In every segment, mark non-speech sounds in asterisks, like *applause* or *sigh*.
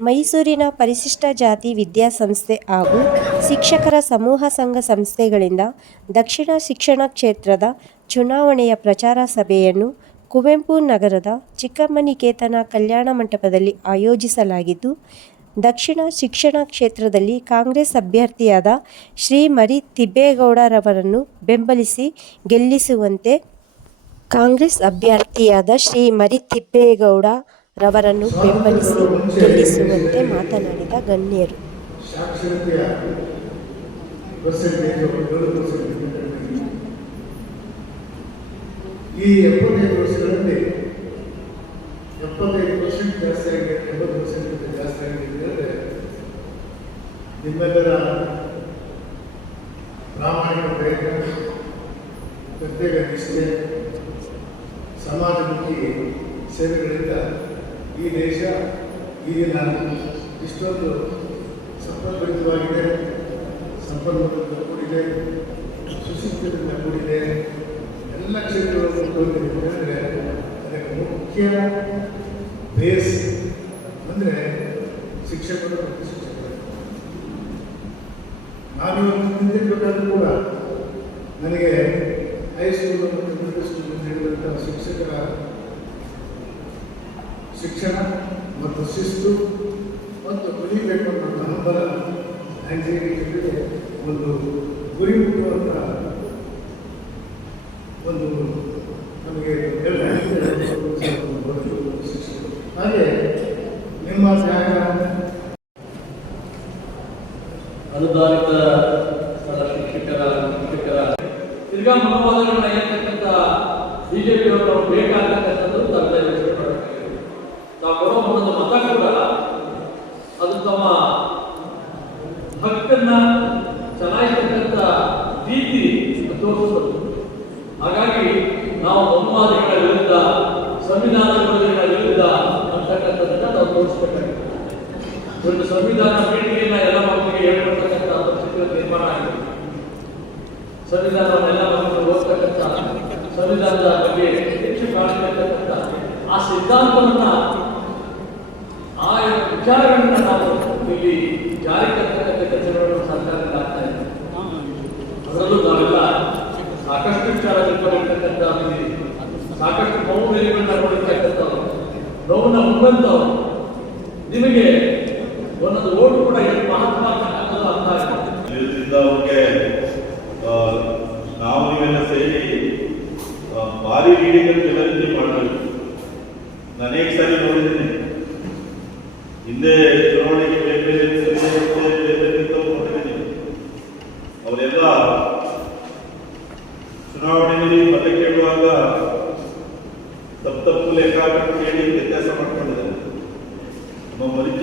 ಮೈಸೂರಿನ ಪರಿಶಿಷ್ಟ ಜಾತಿ ವಿದ್ಯಾಸಂಸ್ಥೆ ಹಾಗೂ ಶಿಕ್ಷಕರ ಸಮೂಹ ಸಂಘ ಸಂಸ್ಥೆಗಳಿಂದ ದಕ್ಷಿಣ ಶಿಕ್ಷಣ ಕ್ಷೇತ್ರದ ಚುನಾವಣೆಯ ಪ್ರಚಾರ ಸಭೆಯನ್ನು ಕುವೆಂಪು ನಗರದ ಚಿಕ್ಕಮ್ಮನಿಕೇತನ ಕಲ್ಯಾಣ ಮಂಟಪದಲ್ಲಿ ಆಯೋಜಿಸಲಾಗಿದ್ದು, ದಕ್ಷಿಣ ಶಿಕ್ಷಣ ಕ್ಷೇತ್ರದಲ್ಲಿ ಕಾಂಗ್ರೆಸ್ ಅಭ್ಯರ್ಥಿಯಾದ ಶ್ರೀ ಮರಿ ತಿಬ್ಬೇಗೌಡರವರನ್ನು ಬೆಂಬಲಿಸಿ ಗೆಲ್ಲಿಸುವಂತೆ ಕಾಂಗ್ರೆಸ್ ಅಭ್ಯರ್ಥಿಯಾದ ಶ್ರೀ ಮರಿ ತಿಬ್ಬೇಗೌಡ ರವರನ್ನು ಬೆಂಬಲಿಸಿ ಗೆಲ್ಲಿಸುವಂತೆ ಮಾತನಾಡಿದ ಗಣ್ಯರು. ಈ ಎಪ್ಪತ್ತೈದು ವರ್ಷಗಳಲ್ಲಿ ಎಪ್ಪತ್ತೈದು ಪರ್ಸೆಂಟ್ ಜಾಸ್ತಿ ಆಗಿದೆ, ಎಂಬತ್ತು ಪರ್ಸೆಂಟ್ ಜಾಸ್ತಿ ಆಗಿದೆ ಅಂದರೆ ನಿಮ್ಮೆಲ್ಲರ ಪ್ರಾಮಾಣಿಕ ಪ್ರಯತ್ನ, ಪ್ರತ್ಯೇಕ ನಿಷ್ಠೆ, ಸಮಾಜಮುಖಿ ಸೇವೆಗಳಿಂದ ಈ ದೇಶ, ಈ ದಿನ ಇಷ್ಟೊಂದು ಸಂಪದ್ಭರಿತವಾಗಿದೆ ಸಂಪನ್ಮೂಲದಿಂದ ಕೂಡಿದೆ ಸುಶಿಕ್ಷಣದಿಂದ ಕೂಡಿದೆ, ಎಲ್ಲ ಕ್ಷೇತ್ರಗಳನ್ನು ಅಂದರೆ ಅದಕ್ಕೆ ಮುಖ್ಯ ಬೇಸ್ ಅಂದರೆ ಶಿಕ್ಷಕರು ಮತ್ತು ಶಿಕ್ಷಕರು. ನಾನು ನಿಂತಿರ್ಬೇಕಾದ್ರೂ ಕೂಡ ನನಗೆ ಹೈಸ್ಕೂಲ್ ಮತ್ತು ಮಿಡಲ್ ಸ್ಕೂಲ್ ಹೇಳಿದಂಥ ಶಿಕ್ಷಕರ ಶಿಕ್ಷಣ ಮತ್ತು ಶಿಸ್ತು ಮತ್ತು ಕಲಿಯಬೇಕು ಅನ್ನೋ ಹಂಬಲ ಆಂಗ್ಸೈಟಿ ಜೊತೆಗೆ ಒಂದು ಗುರಿ ಮುಟ್ಟುವಂಥ ಒಂದು ನಮಗೆ *laughs* ಹಾಗೆ ನಿಮ್ಮ ತ್ಯಾಗ ಅನುದಾನಿತ ಶಿಕ್ಷಕರ ಶಿಕ್ಷಕರ ತಿರ್ಗಾ ಮನೋವಾದಗಳನ್ನ ಹೇಳ್ತಕ್ಕಂಥ ಬಿಜೆಪಿಯವರು ಬೇಕಾಗತಕ್ಕಂಥದ್ದು ತಪ್ಪದೆ ಇಷ್ಟಪಡಬೇಕಾಗಿದೆ ನಾವು ಕೊಡೋ ಒಂದು ಮತ ಕೂಡ ಅದು ತಮ್ಮ ಹಕ್ಕನ್ನ ಚಲಾಯಿಸತಕ್ಕಂಥ ರೀತಿ ಹಾಗಾಗಿ ನಾವು ಮನುವಾದಿಗಳ ವಿರುದ್ಧ ಸಂವಿಧಾನ ವಿರೋಧಿಗಳ ವಿರುದ್ಧ ಅಂತಕ್ಕಂಥದ್ದನ್ನ ನಾವು ತೋರಿಸಬೇಕಾಗಿದೆ. ಒಂದು ಸಂವಿಧಾನ ಪೀಠಿಗೆಯನ್ನ ಎಲ್ಲ ಮಕ್ಕಳಿಗೆ ಹೇಳ್ಕೊಡ್ತಕ್ಕಂಥ ಪರಿಸ್ಥಿತಿ ನಿರ್ಮಾಣ ಆಗಿದೆ. ಸಂವಿಧಾನವನ್ನೆಲ್ಲ ಮಕ್ಕಳು ಓದ್ತಕ್ಕಂಥ ಸಂವಿಧಾನದ ಬಗ್ಗೆ ಹೆಚ್ಚು ಕಾಣಿಸ್ತಕ್ಕಂಥ ಆ ಸಿದ್ಧಾಂತವನ್ನ, ಆ ವಿಚಾರಗಳನ್ನ ನಾವು ಇಲ್ಲಿ ಜಾರಿ ತರ್ತಕ್ಕಂಥ ಕೆಲಸಗಳನ್ನು ಸರ್ಕಾರದಿಂದ ಆಗ್ತಾ ಇದೆ ಅದರಲ್ಲೂ ನಾವೆಲ್ಲ ಸಾಕಷ್ಟು ಇಲ್ಲಿ ಸಾಕಷ್ಟು ನೋವು ಬೇರೆಗಳನ್ನ ಕೊಡಿರ್ತಕ್ಕಂಥವ್ರು ನೋವನ್ನ ಮುಂದಂತವ್ರು ನಿಮಗೆ ಒಂದೊಂದು ಓಟು ಕೂಡ ಎಷ್ಟು ಮಹತ್ವ ಅಂತ ಅರ್ಥ ಇದರಿಂದ ಅವ್ರಿಗೆ ನಾವು ನೀವೆಲ್ಲ ಸೇರಿ ಭಾರಿ ರೀಡಿಂಗ್ ವಿನಂತಿ ಮಾಡಬೇಕು ನಾನು ಸಾರಿ ನೋಡಿದ್ದೀನಿ. ಹಿಂದೆ ಚುನಾವಣೆಗೆ ಬೇರೆ ಬೇರೆ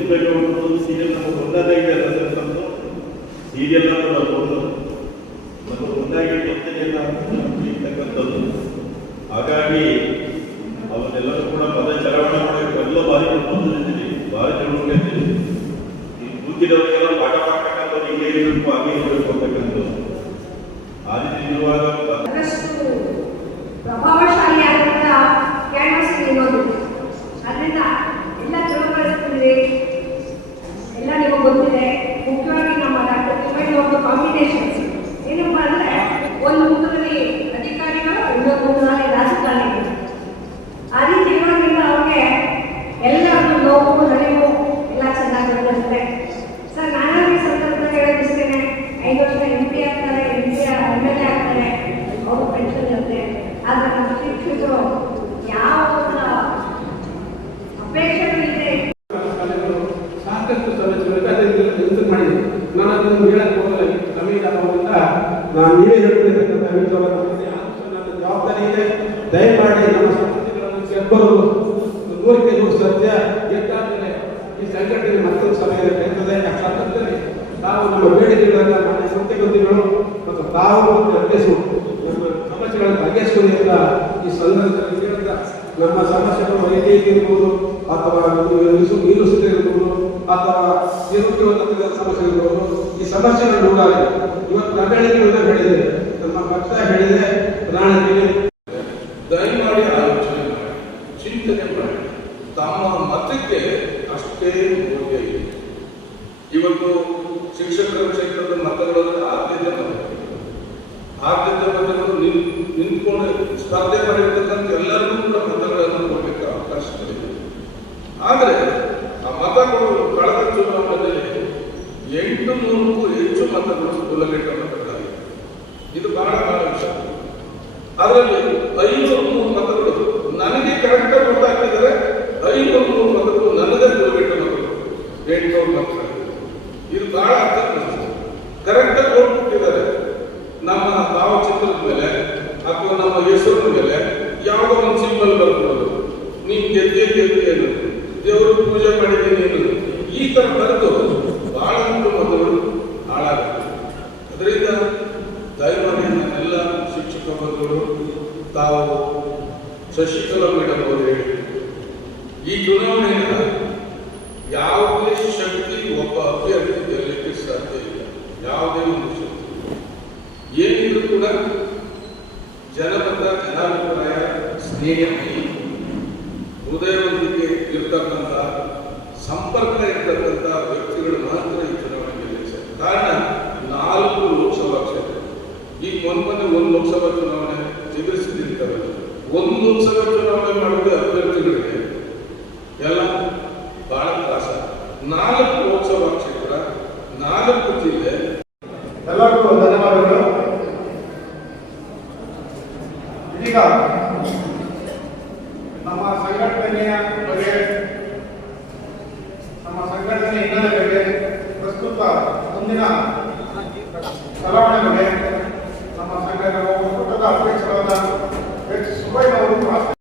ಮರಿತಿಬೇಕವರು ಸೀರಿಯಲ್ ನಮಗೆ ಒಂದಾದ ಇದೆ ಒಂದು. ಇರ್ತಕ್ಕಂಥದ್ದು. ಹಾಗಾಗಿ ಅವನ್ನೆಲ್ಲರೂ ಕೂಡ ಪದ ಚಲಾವಣೆ ಎಲ್ಲ ಬಾರಿ ಬಂದಿದ್ದೀವಿ ಭಾರಿ. ಈ ಪಾಠ ಮಾಡ್ತಕ್ಕಂಥವ್ರು ಹೀಗೆ ಇರಬೇಕು, ಹಾಗೆ ಸಾಕಷ್ಟು ಸಾಕಷ್ಟು ಇದು ಮಾಡಿದೆ ನಾನು ಅದನ್ನು ಹೇಳಕ್ಕೆ ಹೋಗಲ್ಲ ಸಮಯ ಅಭಾವದಿಂದ ನಾನು ನೀವೇ ವಿಚಾರ ನನ್ನ ಜವಾಬ್ದಾರಿ ಇದೆ ದಯಮಾಡಿ ನಮ್ಮ ಸಮಸ್ಯೆಗಳನ್ನು ಗೆಬ್ಬರು ನೂರಕ್ಕೆ ನೂರು ಸತ್ಯ ಗೆದ್ದಾದ್ಮೇಲೆ ಈ ಸಂಘಟನೆ ಮತ್ತೊಂದು ಸಮಯ ಆ ಸಂದರ್ಭದಲ್ಲಿ ತಾವು ನಮ್ಮ ಬೇಡಿಕೆಗಳನ್ನು ಮಾನ್ಯ ಸಂಸ್ಥೆಗಳು ಮತ್ತು ತಾವು ಅಧ್ಯಕ್ಷರು ನಮ್ಮ ಸಮಸ್ಯೆಗಳನ್ನು ಬಗೆಹರಿಸುವುದಿಲ್ಲ ಈ ಸಂದರ್ಭದಲ್ಲಿ ನಮ್ಮ ಸಮಸ್ಯೆಗಳು ವೈದ್ಯಕೀಯ ಅಥವಾ ನಿಲ್ಲಿಸುತ್ತೆ ಇರ್ಬೋದು, ಅಥವಾ ನಿರುದ್ಯೋಗ ಸಮಸ್ಯೆ ಇರ್ಬೋದು, ಈ ಸಮಸ್ಯೆಗಳು ನೂರಾಗಿದೆ ಇವತ್ತು ನಾನು ಹೇಳಿದ ಹೇಳಿದೆ ನಮ್ಮ ಪಕ್ಷ ಹೇಳಿದೆ ಪ್ರಾಣಿಗೆ ದಯಮಾಡಿ ಆಲೋಚನೆ ಮಾಡಿ, ಚಿಂತನೆ ಮಾಡಿ. ತಮ್ಮ ಮತಕ್ಕೆ ಅಷ್ಟೇ ಮೌಲ್ಯ ಇವತ್ತು ಶಿಕ್ಷಕರ ಕ್ಷೇತ್ರದ ಮತಗಳನ್ನು ಆದ್ಯತೆ ಮತ ಆದ್ಯತೆ ಸ್ಪರ್ಧೆ ಮಾಡಿರ್ತಕ್ಕಂಥ ಎಲ್ಲರಿಗೂ ಕೂಡ ಮತಗಳನ್ನು ಕೊಡಬೇಕು ಅವಕಾಶಗಳಿದೆ ಆದರೆ ಆ ಮತಗಳು ಕಳೆದ ಚುನಾವಣೆಯಲ್ಲಿ ಎಂಟು ನೂರಕ್ಕೂ ಹೆಚ್ಚು ಮತಗಳು ಕುಲಗೆಟ್ಟ ಮತಗಳಾಗಿವೆ ಇದು ಬಹಳ ಬಹಳ ವಿಷಯ. ಅದರಲ್ಲಿ ತಾವು ಶಶಿಕಲ ಮೇಡಮ್ ಅವರು ಈ ಚುನಾವಣೆಯ ಯಾವುದೇ ಶಕ್ತಿ ಒಬ್ಬ ಅಭ್ಯರ್ಥಿ ಗೆಲ್ಲಕ್ಕೆ ಸಾಧ್ಯ ಇಲ್ಲ. ಯಾವುದೇ ಒಂದು ಶಕ್ತಿ ಏನಿದ್ರು ಕೂಡ ಜನಪದ ಜನಾಭಿಪ್ರಾಯ ಸ್ನೇಹಿ, ಹೃದಯದೊಂದಿಗೆ ಇರ್ತಕ್ಕಂಥ, ಸಂಪರ್ಕ ಇರ್ತಕ್ಕಂಥ ವ್ಯಕ್ತಿಗಳು ಮಾತ್ರ ಈ ಚುನಾವಣೆ ಗೆಲ್ಲಿಸ ಕಾರಣ ನಾಲ್ಕು ಲೋಕಸಭಾ ಕ್ಷೇತ್ರ ಈಗ ಮೊನ್ನೆ ಒಂದು ಲೋಕಸಭಾ ಚುನಾವಣೆ ಎದುರಿಸಿದ್ದಿರ್ತಾರೆ ಒಂದು ಸಲ ಚುನಾವಣೆ ಮಾಡಿದ ಅಭ್ಯರ್ಥಿಗಳಿಗೆ ಎಲ್ಲ? ಬಹಳ ತ್ರಾಸ. ನಾಲ್ಕು ಉತ್ಸವ ಕ್ಷೇತ್ರ, ನಾಲ್ಕು ಜಿಲ್ಲೆ. ಎಲ್ಲರಿಗೂ ಧನ್ಯವಾದಗಳು. ಇದೀಗ ನಮ್ಮ ಸಂಘಟನೆಯ ಬಗ್ಗೆ, ನಮ್ಮ ಸಂಘಟನೆ ಹಿನ್ನೆಲೆ ಬಗ್ಗೆ ಪ್ರಸ್ತುತ ಮುಂದಿನ ಚಲಾವಣೆ ಬಗ್ಗೆ ನಮ್ಮ ಸಂಘಟನೆ ಒಕ್ಕೂಟದ ಅಧ್ಯಕ್ಷರಾದ foi, meu irmão?